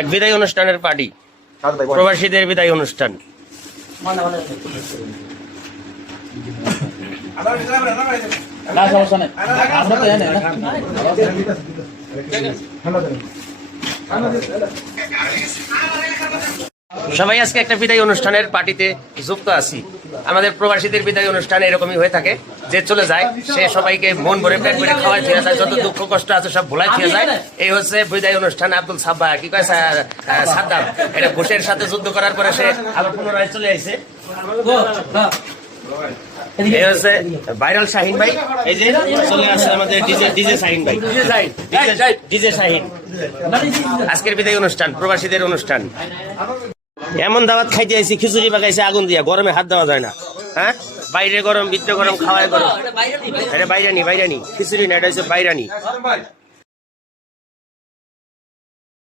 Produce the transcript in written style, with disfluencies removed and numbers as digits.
এক বিদায় অনুষ্ঠানের পার্টি, প্রবাসীদের বিদায় অনুষ্ঠান। সবাই আজকে একটা বিদায় অনুষ্ঠানের পার্টিতে যুক্ত আছি। আমাদের প্রবাসীদের বিদায় অনুষ্ঠান এরকমই হয়ে থাকে, যে চলে যায় সে সবাইকে মন ভরে পেট ভরে খাওয়াই দিয়ে যায়, যত দুঃখ কষ্ট আছে সব ভুলাই দিয়ে যায়। এই হচ্ছে বিদায় অনুষ্ঠান। আব্দুল সাব্বা কি কয় সাদ্দাম, এটা ঘুষের সাথে যুদ্ধ করার পরে সে আবার পুনরায় চলে আইছে। এই হচ্ছে ভাইরাল শাহিন ভাই, এই যে চলে আসছে আমাদের ডিজে শাহিন ভাই, ডিজে শাহিন। আজকের বিদায় অনুষ্ঠান, প্রবাসীদের অনুষ্ঠান। এমন দাওয়াত খাইতে আইছি, খিচুড়ি পাকাইছে আগুন দিয়া, গরমে হাত দেওয়া যায় না। হ্যাঁ, বাইরে গরম ভিতরে গরম, খাওয়ায় গরম। এটা বাইরানি, খিচুড়ি না, এটা হচ্ছে বাইরানি।